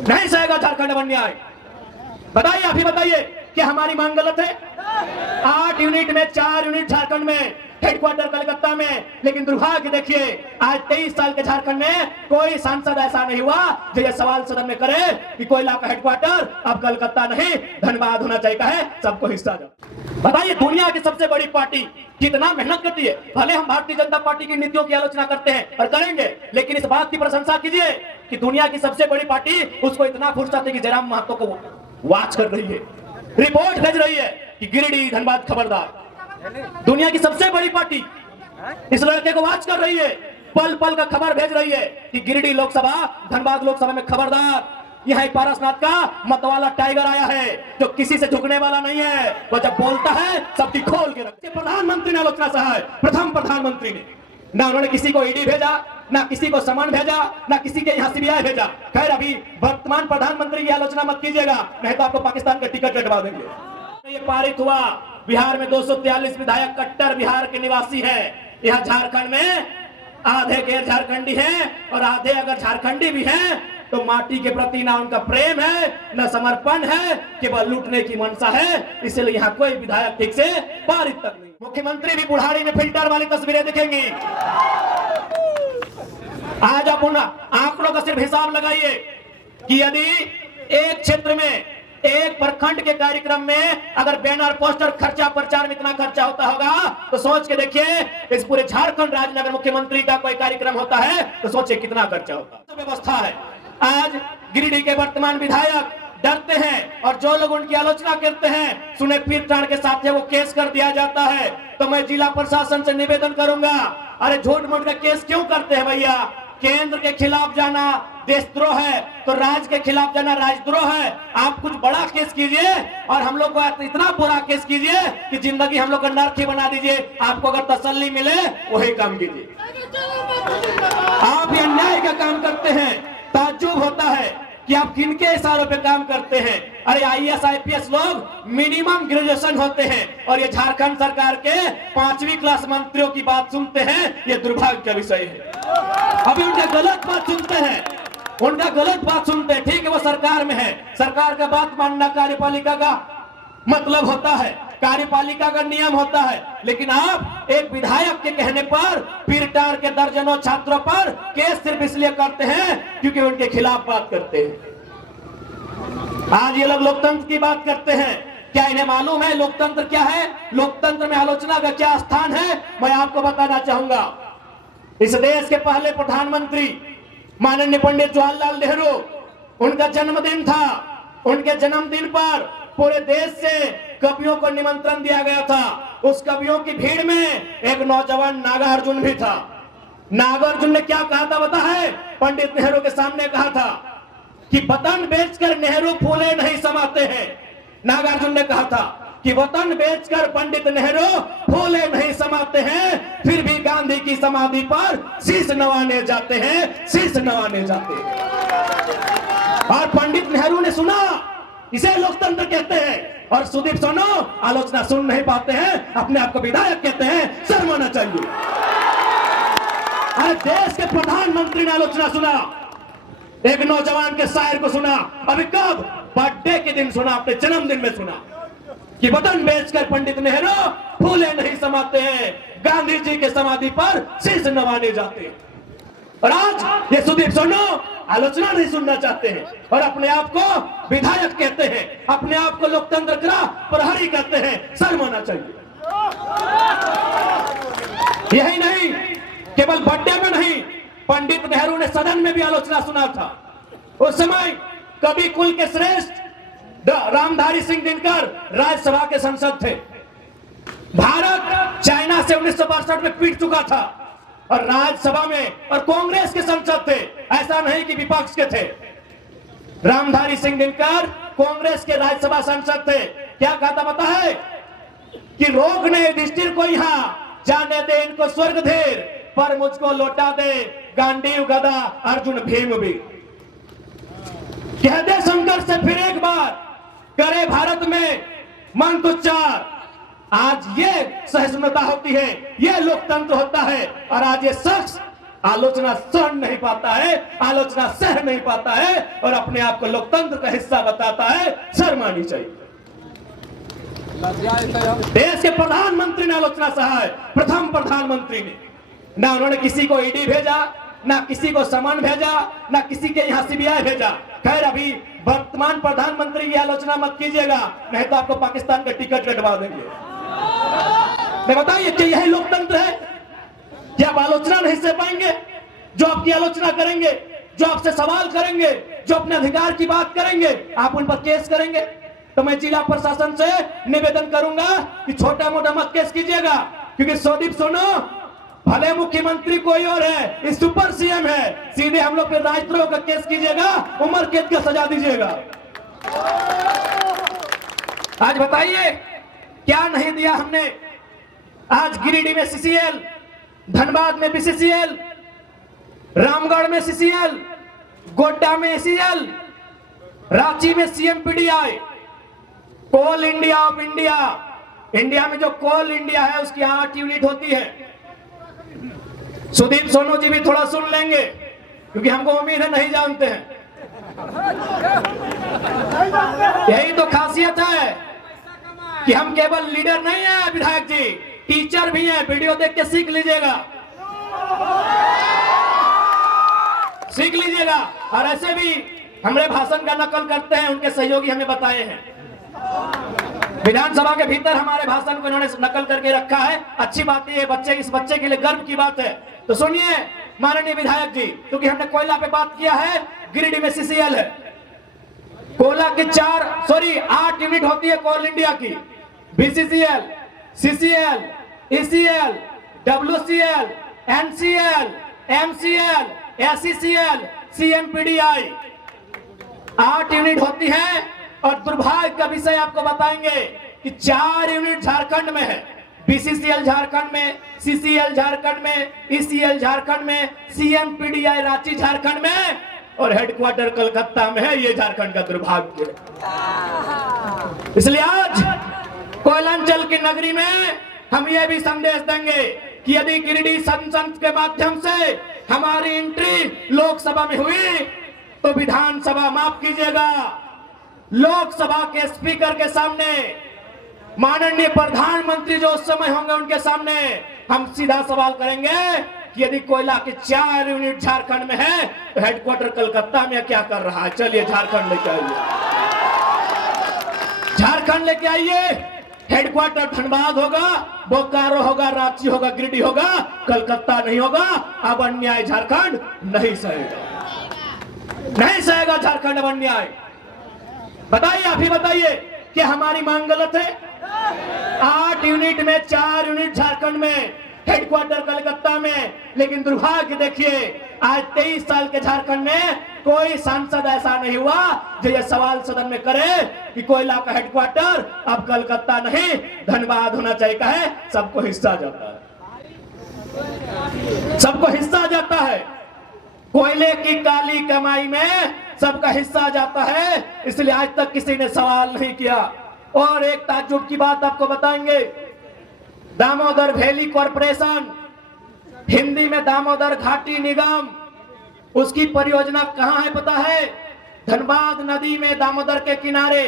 नहीं सहेगा झारखंड में अन्याय। बताइए, आप ही बताइए कि हमारी मांग गलत है? 8 यूनिट में 4 यूनिट झारखंड में, हेडक्वार्टर कलकत्ता में, लेकिन दुर्भाग्य देखिए आज 23 साल के झारखंड में कोई सांसद ऐसा नहीं हुआ जो ये सवाल सदन में करे कि कोयला का हेडक्वार्टर अब कलकत्ता नहीं धनबाद होना चाहिए है, सबको हिस्सा दो। बताइए, दुनिया की सबसे बड़ी पार्टी कितना मेहनत करती है। भले हम भारतीय जनता पार्टी की नीतियों की आलोचना करते हैं और करेंगे, लेकिन इस बात की प्रशंसा कीजिए कि दुनिया की सबसे बड़ी पार्टी उसको इतना फुर्सत है कि जयराम महतो को वॉच कर रही है, रिपोर्ट भेज रही है कि गिरिडीह धनबाद खबरदार। दुनिया की सबसे बड़ी पार्टी इस लड़के को वॉच कर रही है, पल पल का खबर भेज रही है कि गिरिडीह लोकसभा धनबाद लोकसभा में खबरदार। यहाँ एक पारसनाथ का मतवाला टाइगर आया है जो किसी से झुकने वाला नहीं है, वो जब बोलता है सबकी खोल के रखते। प्रधानमंत्री ने आलोचना सहा है, प्रथम प्रधानमंत्री ने, ना उन्होंने किसी को ईडी भेजा, ना किसी को समन भेजा, ना किसी के यहाँ सीबीआई भेजा। खैर अभी वर्तमान प्रधानमंत्री की आलोचना मत कीजिएगा, नहीं तो आपको पाकिस्तान का टिकट कटवा देंगे। ये पारित हुआ, बिहार में 243 विधायक कट्टर बिहार के निवासी है। यहाँ झारखंड में आधे गैर झारखंडी हैं और आधे अगर झारखंडी भी हैं तो माटी के प्रति ना उनका प्रेम है, ना समर्पण है, केवल लूटने की मंशा है। इसलिए यहाँ कोई विधायक ठीक से पारित तक नहीं। मुख्यमंत्री भी बुढ़ारी में फिल्टर वाली तस्वीरें दिखेंगी। आज आप उन आंकड़ों का सिर्फ हिसाब लगाइए कि यदि एक क्षेत्र में एक प्रखंड के कार्यक्रम में अगर बैनर पोस्टर खर्चा प्रचार में इतना खर्चा होता होगा तो सोच के देखिए इस पूरे झारखंड राज्य में अगर मुख्यमंत्री का कोई कार्यक्रम होता है तो सोचिए कितना खर्चा होता है। व्यवस्था है। आज गिरिडीह के वर्तमान विधायक डरते हैं और जो लोग उनकी आलोचना करते हैं सुने पीर प्राण के साथ वो केस कर दिया जाता है। तो मैं जिला प्रशासन से निवेदन करूंगा, अरे झूठ मूठ का केस क्यों करते हैं भैया? केंद्र के खिलाफ जाना देशद्रोह है तो राज्य के खिलाफ जाना राजद्रोह है। आप कुछ बड़ा केस कीजिए और हम लोग को इतना बुरा केस कीजिए कि जिंदगी हम लोग का नर्क ही बना दीजिए। आपको अगर तसल्ली मिले वही काम कीजिए। आप ये अन्याय का काम करते हैं, ताज्जुब होता है कि आप किनके इशारों पे काम करते हैं। अरे IAS IPS लोग मिनिमम ग्रेजुएशन होते हैं और ये झारखंड सरकार के 5वीं क्लास मंत्रियों की बात सुनते हैं, ये दुर्भाग्य का विषय है। अभी उनका गलत बात सुनते हैं, उनका गलत बात सुनते हैं। ठीक है, वो सरकार में है, सरकार का बात मानना कार्यपालिका का मतलब होता है, कार्यपालिका का नियम होता है। लेकिन आप एक विधायक के कहने पर पीरटार के दर्जनों छात्रों पर केस सिर्फ इसलिए करते हैं क्योंकि उनके खिलाफ बात करते हैं। आज ये लोग लोकतंत्र की बात करते हैं, क्या इन्हें मालूम है लोकतंत्र क्या है? लोकतंत्र में आलोचना का क्या स्थान है? मैं आपको बताना चाहूंगा। इस देश के पहले प्रधानमंत्री माननीय पंडित जवाहरलाल नेहरू, उनका जन्मदिन था। उनके जन्मदिन पर पूरे देश से कवियों को निमंत्रण दिया गया था। उस कवियों की भीड़ में एक नौजवान नागार्जुन भी था। नागार्जुन ने क्या कहा था पता है? पंडित नेहरू के सामने कहा था कि वतन बेचकर नेहरू फूले नहीं समाते हैं। नागार्जुन ने कहा था कि वतन बेचकर पंडित नेहरू फूले नहीं समाते हैं, फिर भी गांधी की समाधि पर शीश नवाने जाते हैं, शीश नवाने जाते हैं। और पंडित नेहरू ने सुना, इसे लोकतंत्र कहते हैं। और सुदीप सोनो आलोचना सुन नहीं पाते हैं, अपने आप को विधायक कहते हैं, शर्म आना चाहिए। अरे देश के प्रधानमंत्री ने आलोचना सुना, एक नौजवान के शायर को सुना, अभी कब? बर्थडे के दिन सुना, अपने जन्मदिन में सुना कि वतन बेचकर पंडित नेहरू फूले नहीं समाते हैं, गांधी जी के समाधि पर शीश नवाने जाते हैं। और आज ये सुदीप सोनो आलोचना नहीं सुनना चाहते हैं और अपने आप को विधायक कहते हैं, अपने आप को लोकतंत्र का प्रहरी कहते हैं, शर्म आना चाहिए। यही नहीं, केवल बर्थडे में नहीं, पंडित नेहरू ने सदन में भी आलोचना सुना था। उस समय कवि कुल के श्रेष्ठ रामधारी सिंह दिनकर राज्यसभा के सांसद थे। भारत चाइना से 1962 में पीट चुका था और राज्यसभा में और कांग्रेस के सांसद थे, ऐसा नहीं कि विपक्ष के थे। रामधारी सिंह दिनकर कांग्रेस के राज्यसभा सांसद थे। क्या कहा था पता है? कि रोकने युधिष्ठिर को यहाँ, जाने दे इनको स्वर्ग धीर, पर मुझको लौटा दे गांडीव गदा अर्जुन भीम भी। कह दे शंकर से फिर एक बार, करे भारत में मंत्रोच्चार। आज ये सहिष्णुता होती है, ये लोकतंत्र होता है। और आज ये शख्स आलोचना सहन नहीं पाता है, आलोचना सह नहीं पाता है और अपने आप को लोकतंत्र का हिस्सा बताता है, शर्म आनी चाहिए। देश के प्रधानमंत्री ने आलोचना सहा है, प्रथम प्रधानमंत्री ने। ना उन्होंने किसी को ईडी भेजा, ना किसी को समन भेजा, ना किसी के यहाँ सीबीआई भेजा। खैर अभी वर्तमान प्रधानमंत्री की आलोचना मत कीजिएगा, नहीं तो आपको पाकिस्तान का टिकट कटवा देंगे। मैं बताइए कि यही लोकतंत्र है? क्या आप आलोचना नहीं सह पाएंगे? जो आपकी आलोचना करेंगे, जो आपसे सवाल करेंगे, जो अपने अधिकार की बात करेंगे, आप उन पर केस करेंगे। तो मैं जिला प्रशासन से निवेदन करूंगा कि छोटा मोटा मत केस कीजिएगा, क्योंकि सोदीप सोनो भले मुख्यमंत्री कोई और है, इस सुपर सीएम है, सीधे हम लोग पे राजद्रोह का केस कीजिएगा, उम्र कैद का सजा दीजिएगा। आज बताइए क्या नहीं दिया हमने। आज गिरिडीह में सीसीएल, धनबाद में बीसीसीएल, रामगढ़ में सीसीएल, गोड्डा में एसीएल, रांची में CMPDI, coal India of India. India में जो कोल इंडिया है उसकी 8 यूनिट होती है। सुदीप सोनू जी भी थोड़ा सुन लेंगे, क्योंकि हमको उम्मीद है नहीं जानते हैं। यही तो खासियत है कि हम केवल लीडर नहीं है विधायक जी, टीचर भी हैं। वीडियो देख के सीख लीजिएगा, सीख लीजिएगा। और ऐसे भी हमारे भाषण का नकल करते हैं, उनके सहयोगी हमें बताए हैं। विधानसभा के भीतर हमारे भाषण को इन्होंने नकल करके रखा है। अच्छी बात है, बच्चे इस बच्चे के लिए गर्व की बात है। तो सुनिए माननीय विधायक जी, क्योंकि हमने कोयला पे बात किया है, गिरिडीह में सीसीएल है। कोयला की 8 यूनिट होती है कोल इंडिया की। BCCL, CCL, ECL, WCL, NCL, MCL, SECL, CMPDI 8 unit होती है। और दुर्भाग्य का विषय आपको बताएंगे कि 4 यूनिट झारखंड में है। बीसीसीएल झारखंड में, सीसीएल झारखंड में, ईसीएल झारखंड में, सीएमपीडीआई रांची झारखंड में और हेडक्वार्टर कलकत्ता में है। ये झारखंड का दुर्भाग्य है। इसलिए आज कोयलांचल की नगरी में हम ये भी संदेश देंगे कि यदि गिरिडीह संसद के माध्यम से हमारी एंट्री लोकसभा में हुई तो विधानसभा, माफ कीजिएगा, लोकसभा के स्पीकर के सामने, माननीय प्रधानमंत्री जो उस समय होंगे उनके सामने हम सीधा सवाल करेंगे कि यदि कोयला के 4 यूनिट झारखंड में है तो हेडक्वार्टर कलकत्ता में क्या कर रहा है? चलिए झारखंड लेके आइए, झारखंड लेके आइए। हेडक्वार्टर धनबाद होगा, बोकारो होगा, रांची होगा, गिरिडीह होगा, कलकत्ता नहीं होगा। अब अन्याय झारखंड नहीं सहेगा, नहीं सहेगा झारखंड अब अन्याय। बताइए, आप ही बताइए कि हमारी मांग गलत है? 8 यूनिट में 4 यूनिट झारखंड में, हेडक्वार्टर कलकत्ता में। लेकिन दुर्भाग्य देखिए, आज 23 साल के झारखंड में कोई सांसद ऐसा नहीं हुआ जो ये सवाल सदन में करे कि कोयला का हेडक्वार्टर अब कलकत्ता नहीं धनबाद होना चाहिए। है सबको हिस्सा जाता है, सबको हिस्सा जाता है। कोयले की काली कमाई में सबका हिस्सा जाता है, इसलिए आज तक किसी ने सवाल नहीं किया। और एक ताज्जुब की बात आपको बताएंगे, दामोदर वैली कॉर्पोरेशन, हिंदी में दामोदर घाटी निगम, उसकी परियोजना कहां है पता है? धनबाद नदी में दामोदर के किनारे,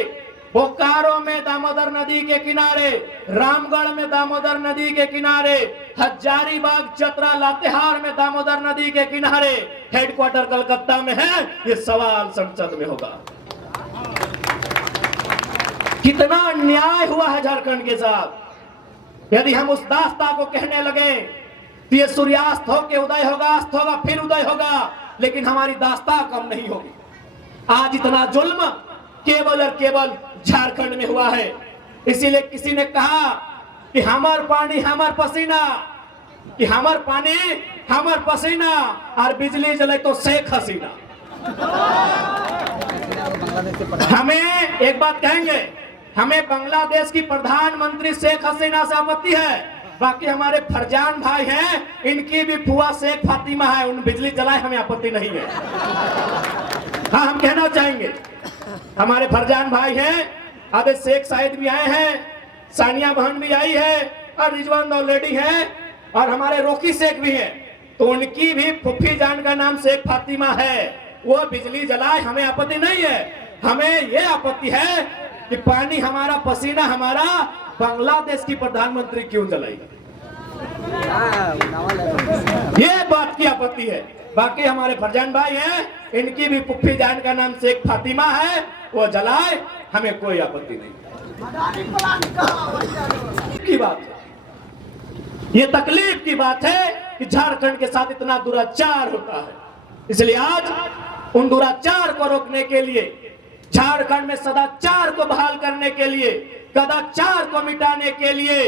बोकारो में दामोदर नदी के किनारे, रामगढ़ में दामोदर नदी के किनारे, हजारीबाग, चतरा, लातेहार में दामोदर नदी के किनारे। हेडक्वार्टर कलकत्ता में है। ये सवाल संसद में होगा। कितना अन्याय हुआ है झारखंड के साथ। यदि हम उस दास्ता को कहने लगे तो ये सूर्यास्त होके उदय होगा, अस्त होगा, फिर उदय होगा, लेकिन हमारी दास्ता कम नहीं होगी। आज इतना जुल्म केवल और केवल झारखंड में हुआ है। इसीलिए किसी ने कहा कि हमार पानी हमार पसीना, कि हमार पानी हमार पसीना और बिजली जले तो शेख हसीना। हमें एक बात कहेंगे, हमें बांग्लादेश की प्रधानमंत्री शेख हसीना से आपत्ति है, बाकी हमारे फरजान भाई हैं, इनकी भी फुआ शेख फातिमा है, उन बिजली जलाए, हमें आपत्ति नहीं है। हाँ, हम कहना चाहेंगे हमारे फरजान भाई हैं, आधे शेख साहिद भी आए हैं, सानिया बहन भी आई है और रिजवान दौलेडी हैं और हमारे रोकी शेख भी हैं। तो उनकी भी फुफी जान का नाम शेख फातिमा है, वो बिजली जलाए, हमें आपत्ति नहीं है। हमें ये आपत्ति है कि पानी हमारा, पसीना हमारा, बांग्लादेश की प्रधानमंत्री क्यों जलाएगी, ये बात की आपत्ति है। बाकी हमारे फरजान भाई हैं, इनकी भी फुफी जान का नाम शेख फातिमा है, वो जलाए, हमें कोई आपत्ति नहीं की बात है। ये तकलीफ की बात है कि झारखंड के साथ इतना दुराचार होता है। इसलिए आज उन दुराचार को रोकने के लिए, झारखंड में सदाचार को बहाल करने के लिए, कदाचार को मिटाने के लिए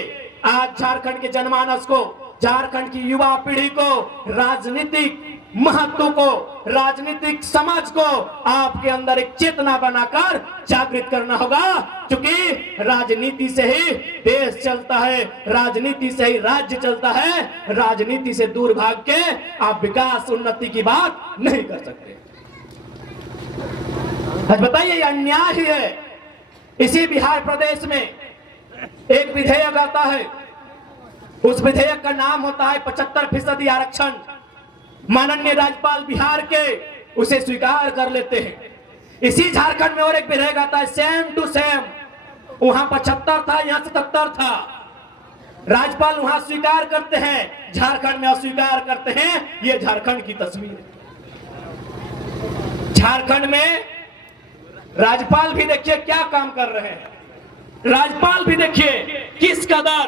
आज झारखंड के जनमानस को, झारखंड की युवा पीढ़ी को, राजनीतिक महत्व को, राजनीतिक समझ को आपके अंदर एक चेतना बनाकर जागृत करना होगा। क्योंकि राजनीति से ही देश चलता है, राजनीति से ही राज्य चलता है। राजनीति से दूर भाग के आप विकास उन्नति की बात नहीं कर सकते। आज बताइए, अन्याय ही है। इसी बिहार प्रदेश में एक विधेयक आता है, उस विधेयक का नाम होता है 75% आरक्षण। माननीय राज्यपाल बिहार के उसे स्वीकार कर लेते हैं। इसी झारखंड में और एक विधेयक आता है सेम टू सेम, वहां 75 था, यहां 77 था। राज्यपाल वहां स्वीकार करते हैं, झारखंड में अस्वीकार करते हैं। ये झारखंड की तस्वीर है। झारखंड में राज्यपाल भी देखिए क्या काम कर रहे हैं। राज्यपाल भी देखिए किस कदर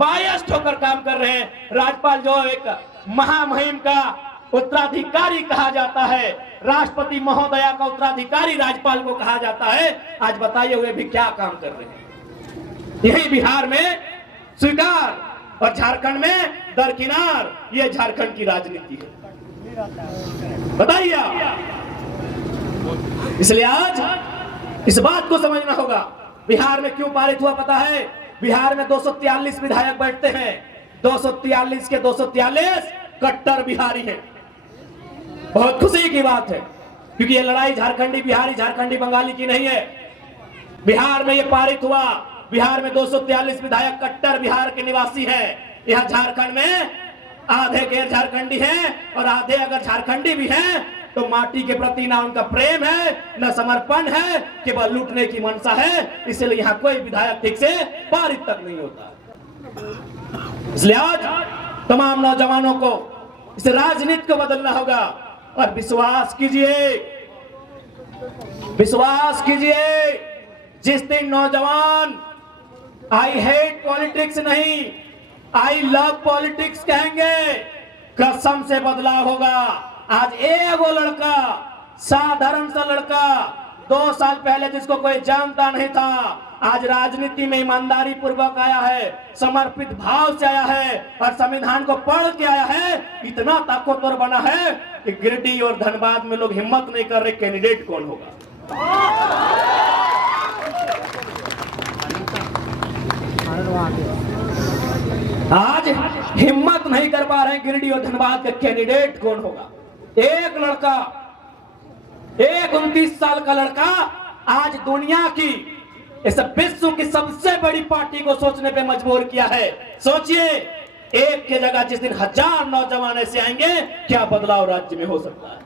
बायस्ड होकर काम कर रहे हैं। राज्यपाल जो एक महामहिम का उत्तराधिकारी कहा जाता है, राष्ट्रपति महोदया का उत्तराधिकारी राज्यपाल को कहा जाता है। आज बताइए वे भी क्या काम कर रहे हैं। यही बिहार में स्वीकार और झारखंड में दरकिनार। ये झारखंड की राजनीति है, बताइए आप। इसलिए आज इस बात को समझना होगा। बिहार में क्यों पारित हुआ पता है? बिहार में 243 विधायक बैठते हैं। 243 के 243 कट्टर बिहारी हैं। बहुत खुशी की बात है, क्योंकि ये लड़ाई झारखंडी बिहारी, झारखंडी बंगाली की नहीं है। बिहार में ये पारित हुआ। बिहार में 243 विधायक कट्टर बिहार के निवासी हैं। यह झारखंड में आधे गैर झारखंडी हैं और आधे अगर झारखंडी भी हैं तो माटी के प्रति ना उनका प्रेम है, न समर्पण है, केवल लूटने की मंशा है। इसलिए यहाँ कोई विधायक ठीक से पारित तक नहीं होता। इसलिए आज तमाम नौजवानों को इस राजनीति को बदलना होगा और विश्वास कीजिए, विश्वास कीजिए। जिस दिन नौजवान आई हेट पॉलिटिक्स नहीं, आई लव पॉलिटिक्स कहेंगे, कसम से बदलाव होगा। आज एक वो लड़का, साधारण सा लड़का, 2 साल पहले जिसको कोई जानता नहीं था, आज राजनीति में ईमानदारी पूर्वक आया है, समर्पित भाव से आया है और संविधान को पढ़ के आया है। इतना ताकतवर बना है कि गिरिडीह और धनबाद में लोग हिम्मत नहीं कर रहे कैंडिडेट कौन होगा। आज हिम्मत नहीं कर पा रहे गिरिडीह और धनबाद का कैंडिडेट कौन होगा। एक लड़का, एक 29 साल का लड़का आज दुनिया की, इस विश्व की सबसे बड़ी पार्टी को सोचने पे मजबूर किया है। सोचिए, एक के जगह जिस दिन 1000 नौजवान ऐसे आएंगे, क्या बदलाव राज्य में हो सकता है।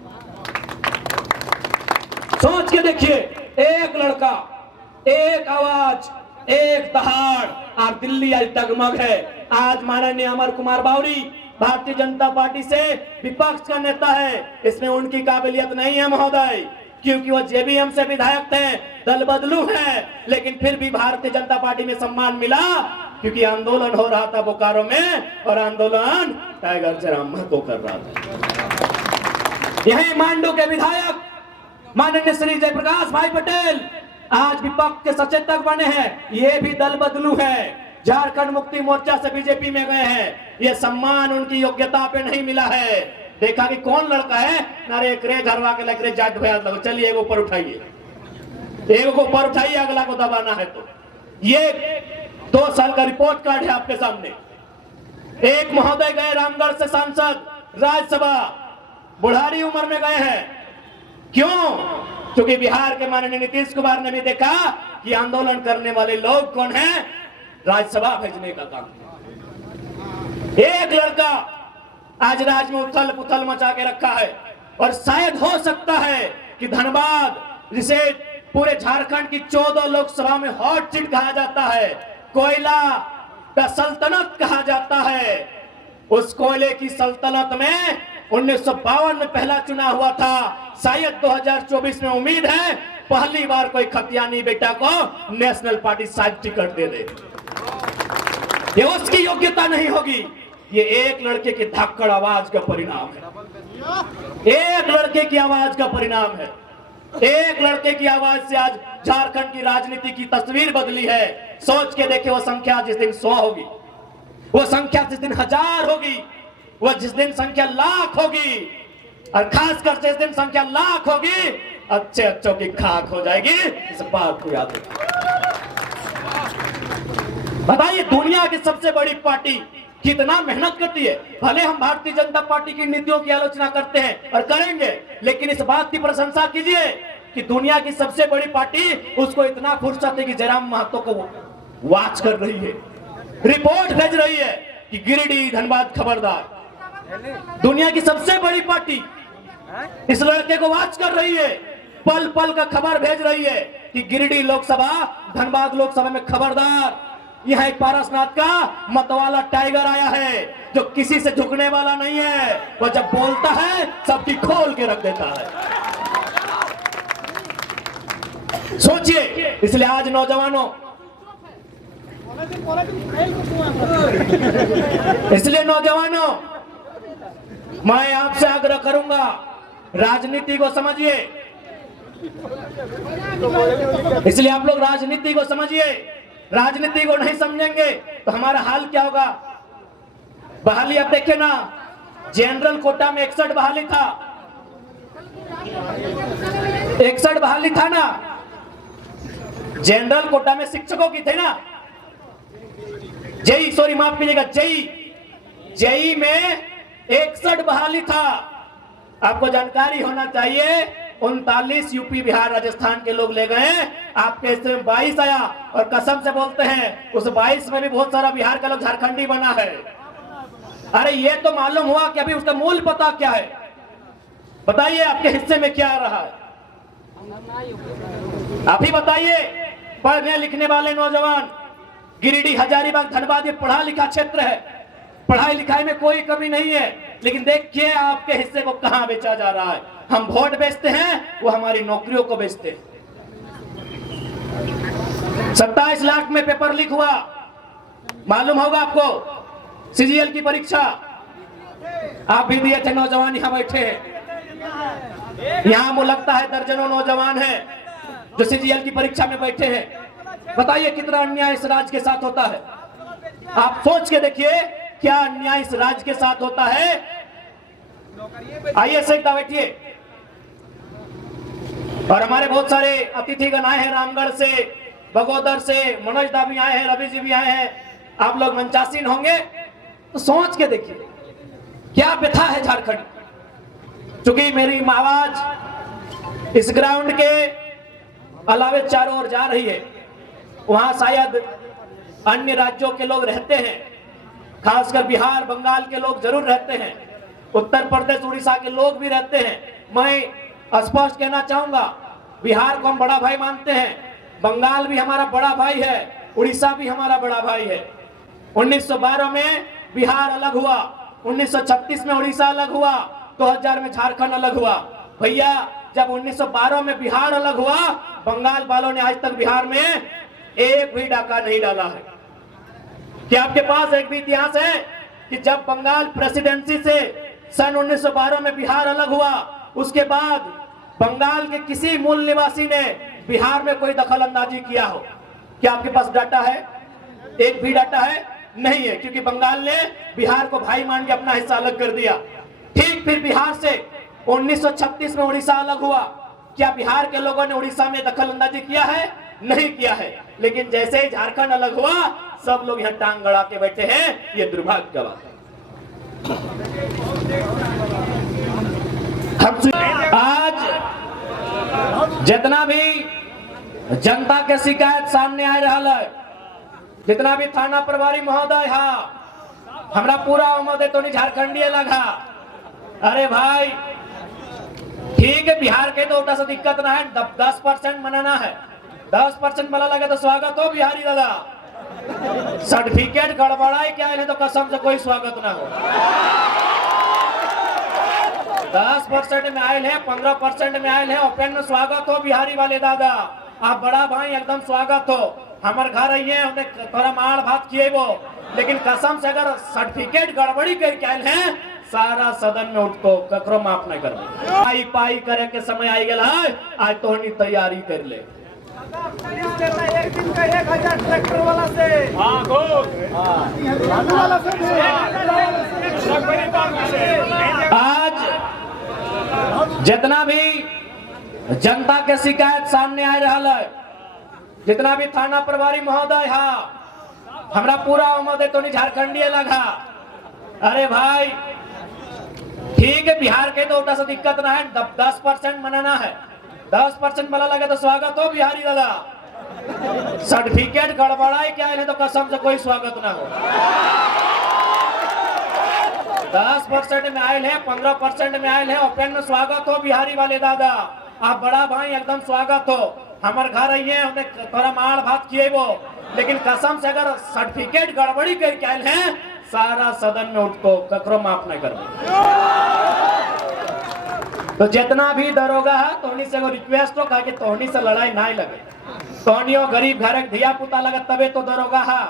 सोच के देखिए, एक लड़का, एक आवाज, एक दहाड़ और दिल्ली आज डगमग है। आज माननीय अमर कुमार बावरी भारतीय जनता पार्टी से विपक्ष का नेता है। इसमें उनकी काबिलियत नहीं है महोदय, क्योंकि वो जेबीएम से विधायक थे, दल बदलू है, लेकिन फिर भी भारतीय जनता पार्टी में सम्मान मिला क्योंकि आंदोलन हो रहा था बोकारो में और आंदोलन टाइगर जयराम महतो कर रहा था। यही मांडू के विधायक माननीय श्री जयप्रकाश भाई पटेल आज विपक्ष के सचेतक बने हैं। ये भी दल बदलू है, झारखंड मुक्ति मोर्चा से बीजेपी में गए हैं। ये सम्मान उनकी योग्यता पे नहीं मिला है। देखा कि कौन लड़का है, नारे एकरे घरवा के लकरे जाट भैया लगो, चलिए एक ऊपर उठाइए, एक को ऊपर उठाइए, अगला को दबाना है। तो ये 2 साल का रिपोर्ट कार्ड है आपके सामने। एक महोदय गए रामगढ़ से सांसद राज्यसभा, बुढ़ारी उम्र में गए हैं। क्यों? क्योंकि बिहार के माननीय नीतीश कुमार ने भी देखा कि आंदोलन करने वाले लोग कौन हैं, राज्यसभा भेजने का काम। एक लड़का आज राज्य में उथल पुथल मचा के रखा है। और शायद हो सकता है कि धनबाद, जिसे पूरे झारखंड की 14 लोकसभा में हॉट सीट कहा जाता है, कोयला का सल्तनत कहा जाता है, उस कोयले की सल्तनत में 1952 में पहला चुनाव हुआ था। शायद 2024 में उम्मीद है पहली बार कोई खतियानी बेटा को नेशनल पार्टी शायद टिकट दे दे। ये उसकी योग्यता नहीं होगी, ये एक लड़के की धाकड़ आवाज का परिणाम है। एक लड़के की आवाज का परिणाम है। एक लड़के की आवाज से आज झारखंड की राजनीति की तस्वीर बदली है। सोच के देखे, वो संख्या जिस दिन 100 होगी, वो संख्या जिस दिन 1000 होगी, वो जिस दिन संख्या लाख होगी, और खासकर जिस दिन संख्या लाख होगी, अच्छे अच्छों की खाक हो जाएगी। इस बात को याद रखिए। बताइए, दुनिया की सबसे बड़ी पार्टी कितना मेहनत करती है। भले हम भारतीय जनता पार्टी की नीतियों की आलोचना करते हैं और करेंगे, लेकिन इस बात की प्रशंसा कीजिए कि दुनिया की सबसे बड़ी पार्टी, उसको इतना फुर्सत है कि जयराम महतो को वॉच कर रही है, रिपोर्ट भेज रही है कि गिरिडीह धनबाद खबरदार। दुनिया की सबसे बड़ी पार्टी इस लड़के को वॉच कर रही है, पल पल का खबर भेज रही है कि गिरिडीह लोकसभा, धनबाद लोकसभा में खबरदार। यह एक पारसनाथ का मतवाला टाइगर आया है, जो किसी से झुकने वाला नहीं है। वह जब बोलता है सबकी खोल के रख देता है। सोचिए, इसलिए आज नौजवानों, मैं आपसे आग्रह करूंगा, राजनीति को समझिए। इसलिए आप लोग राजनीति को समझिए। राजनीति को नहीं समझेंगे तो हमारा हाल क्या होगा। बहाली आप देखिए ना, जनरल कोटा में 61 बहाली था, 61 बहाली था ना। जनरल कोटा में शिक्षकों की थे ना, जेई, सॉरी माफ कीजिएगा, जेई में 61 बहाली था। आपको जानकारी होना चाहिए, 39 यूपी बिहार राजस्थान के लोग ले गए, आपके हिस्से में 22 आया। और कसम से बोलते हैं, उस 22 में भी बहुत सारा बिहार का लोग झारखंडी बना है। अरे ये तो मालूम हुआ कि अभी उसका मूल पता क्या है। बताइए, आपके हिस्से में क्या आ रहा है, आप ही बताइए। पढ़ने लिखने वाले नौजवान, गिरिडीह, हजारीबाग, धनबाद, ये पढ़ा लिखा क्षेत्र है, पढ़ाई लिखाई में कोई कमी नहीं है। लेकिन देखिए आपके हिस्से को कहां बेचा जा रहा है। हम वोट बेचते हैं, वो हमारी नौकरियों को बेचते हैं। 27 लाख में पेपर लीक हुआ, मालूम होगा आपको। सीजीएल की परीक्षा आप भी दिए थे, नौजवान यहां बैठे हैं। यहां मुझे लगता है दर्जनों नौजवान हैं जो सीजीएल की परीक्षा में बैठे हैं। बताइए कितना अन्याय इस राज्य के साथ होता है। आप सोच के देखिए क्या अन्याय इस राज्य के साथ होता है। आइए से बैठिए। और हमारे बहुत सारे अतिथिगण आए हैं, रामगढ़ से, बगोदर से, मनोज दा भी आए हैं, रवि जी भी आए हैं। आप लोग मंचासीन होंगे तो सोच के देखिए क्या व्यथा है झारखंड। चूंकि मेरी आवाज इस ग्राउंड के अलावे चारों ओर जा रही है, वहां शायद अन्य राज्यों के लोग रहते हैं, खासकर बिहार, बंगाल के लोग जरूर रहते हैं, उत्तर प्रदेश, उड़ीसा के लोग भी रहते हैं। मैं स्पष्ट कहना चाहूंगा, बिहार को हम बड़ा भाई मानते हैं, बंगाल भी हमारा बड़ा भाई है, उड़ीसा भी हमारा बड़ा भाई है। 1912 में बिहार अलग हुआ, 1936 में उड़ीसा अलग हुआ, 2000 में झारखंड अलग हुआ। भैया जब 1912 में बिहार अलग हुआ, बंगाल वालों ने आज तक बिहार में एक भी डाका नहीं डाला है। क्या आपके पास एक भी इतिहास है कि जब बंगाल प्रेसिडेंसी से सन 1912 में बिहार अलग हुआ, उसके बाद बंगाल के किसी मूल निवासी ने बिहार में कोई दखल अंदाजी किया हो? क्या आपके पास डाटा है? एक भी डाटा है? नहीं है, क्योंकि बंगाल ने बिहार को भाई मान के अपना हिस्सा अलग कर दिया। ठीक फिर बिहार से 1936 में उड़ीसा अलग हुआ। क्या बिहार के लोगों ने उड़ीसा में दखल अंदाजी किया है? नहीं किया है। लेकिन जैसे ही झारखंड अलग हुआ, सब लोग यहाँ टांग गड़ा के बैठे हैं। ये दुर्भाग्य का बात है। आज जितना भी जनता के शिकायत सामने आ रहा है, जितना भी थाना प्रभारी महोदय है, हमरा पूरा उम्मीद है तो नहीं झारखंडी लगा। अरे भाई ठीक है, बिहार के तो उल्टा से दिक्कत ना है, 10% मनाना है, 10% वाला लगे तो स्वागत हो बिहारी दादा। सर्टिफिकेट गड़बड़ाई क्या है तो कसम से कोई स्वागत ना हो। 10% में आयल है, 15% में आयल है, ओपन में स्वागत हो बिहारी वाले दादा। आप बड़ा भाई एकदम स्वागत हो, हमारे घर आइए, हमने थोड़ा मार भात किए वो, लेकिन कसम से अगर सर्टिफिकेट गड़बड़ी करके आयल है सारा सदन में उठको ककरो माफ नहीं कर पाई पाई करे के समय आई गया है। आज तो नहीं तैयारी कर ले। एक दिन का 1000 ट्रैक्टर वाला से आज जितना भी जनता के शिकायत सामने आ रहा है, जितना भी थाना प्रभारी महोदय है, हमरा पूरा उम्मीद है तो नहीं झारखंडी लगा। अरे भाई ठीक है, बिहार के तो उल्टा से दिक्कत ना है, 10% मनाना है, 10% वाला लगे तो स्वागत हो बिहारी दादा। सर्टिफिकेट गड़बड़ाई क्या है तो कसम से कोई स्वागत ना हो। 10% में आयल है, 15% में आयल है, ओपन में स्वागत हो बिहारी वाले दादा। आप बड़ा भाई एकदम स्वागत हो, हमारे घर आइए, हमने थोड़ा मार भात किए वो, लेकिन कसम से अगर सर्टिफिकेट गड़बड़ी करके आयल है सारा सदन में उठको ककरो माफ नहीं कर। तो जितना भी दरोगा है तोहनी से रिक्वेस्ट हो कि तोहनी से लड़ाई ना लगे। तोहनियो गरीब घर धिया पुता लगे तबे तो दरोगा है।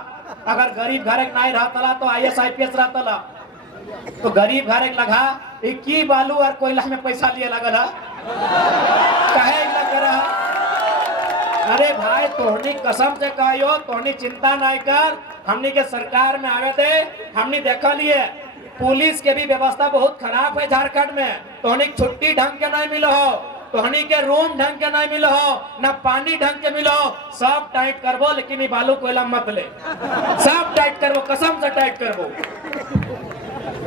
अगर गरीब घर नहीं रहता तो IAS IPS रहता, तो गरीब घर लगा की बालू और कोयला में पैसा लिए लगल है कहे लग रहा। अरे भाई तोहनी कसम से कहियो, तोहनी चिंता नहीं कर, हमनी के सरकार में आवे थे, हमनी देखा लिए पुलिस के भी व्यवस्था बहुत खराब है झारखंड में। तोहनी छुट्टी ढंग के नहीं मिलो हो, तोहनी के रूम ढंग के नहीं मिलो हो, न पानी ढंग के मिलो, सब टाइट करबो, लेकिन ये बालू कोयला मत ले, सब टाइट करबो, कसम से टाइट करबो।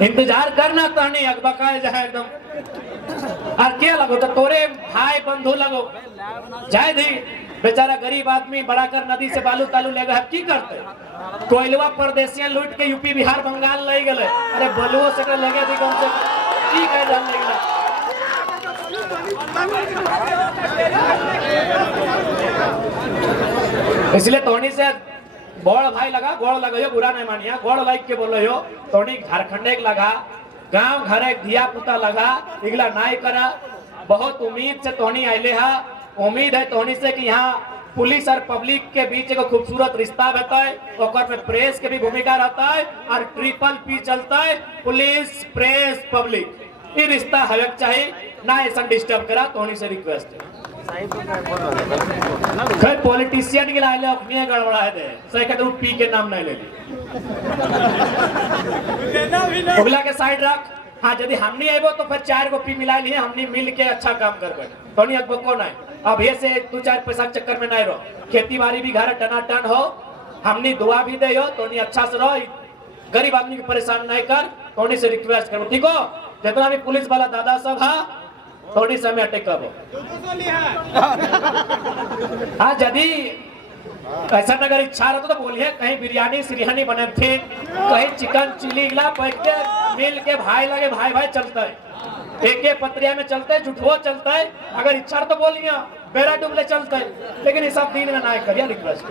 इंतजार करना तोहनी अकबकाए जाए एकदम। और क्या लगो तो तोरे भाई बंधु लगो जाए दी, बेचारा गरीब आदमी बड़ा कर नदी से बालू तालू ले गए, की करते? कोयलवा परदेसियां लूट के यूपी बिहार बंगाल ले गए। अरे बलुओ से लगे थी कौन से की कह जान ले गए। इसलिए तोहनी से बड़ भाई लगा, गोड़ लगे, बुरा नहीं मानिया, गोड़ लाइक के बोलो हो, तोहनी झारखंड एक लगा, गांव घर एक धिया पुता लगा, इगला नहीं करा। बहुत उम्मीद से तोहनी आइले है, उम्मीद है तोहनी से कि यहाँ पुलिस और पब्लिक के बीच एक खूबसूरत रिश्ता रहता है, और में प्रेस के भी भूमिका रहता है, और ट्रिपल P चलता है, पुलिस प्रेस पब्लिक, ये रिश्ता हवे चाहिए ना, ऐसा डिस्टर्ब करा। तोहनी से रिक्वेस्ट है, खैर पॉलिटिशियन के लाए अपनी गड़बड़ा है सही कहते पी के नाम नहीं ले ली, अगला के साइड रख। हाँ यदि हमनी आबो तो फिर 4 गो पी मिला लिए, हमनी मिल के अच्छा काम करबे, तोनी अकबको नहीं। अब ये से 2-4 पैसा के चक्कर में नहीं रहो, खेती बाड़ी भी घर टनाटन हो, हमनी दुआ भी दे हो, तोनी अच्छा से रहो, गरीब आदमी को परेशान नहीं कर। तोनी से रिक्वेस्ट करो, ठीक हो? जितना भी पुलिस वाला दादा सब है थोड़ी समय अटैक करो। हाँ यदि ऐसा अगर इच्छा रहता तो बोलिए, कहीं बिरयानी सिरियानी बने थे, कहीं चिकन चिली गिला बैठ के मिल के भाई लगे, भाई भाई चलता है, एक पत्रिया में चलता है, झूठो चलता है। अगर इच्छा तो बोलिए बेरा डुबले चलता है, लेकिन ये सब दिन में ना करिए रिक्वेस्ट।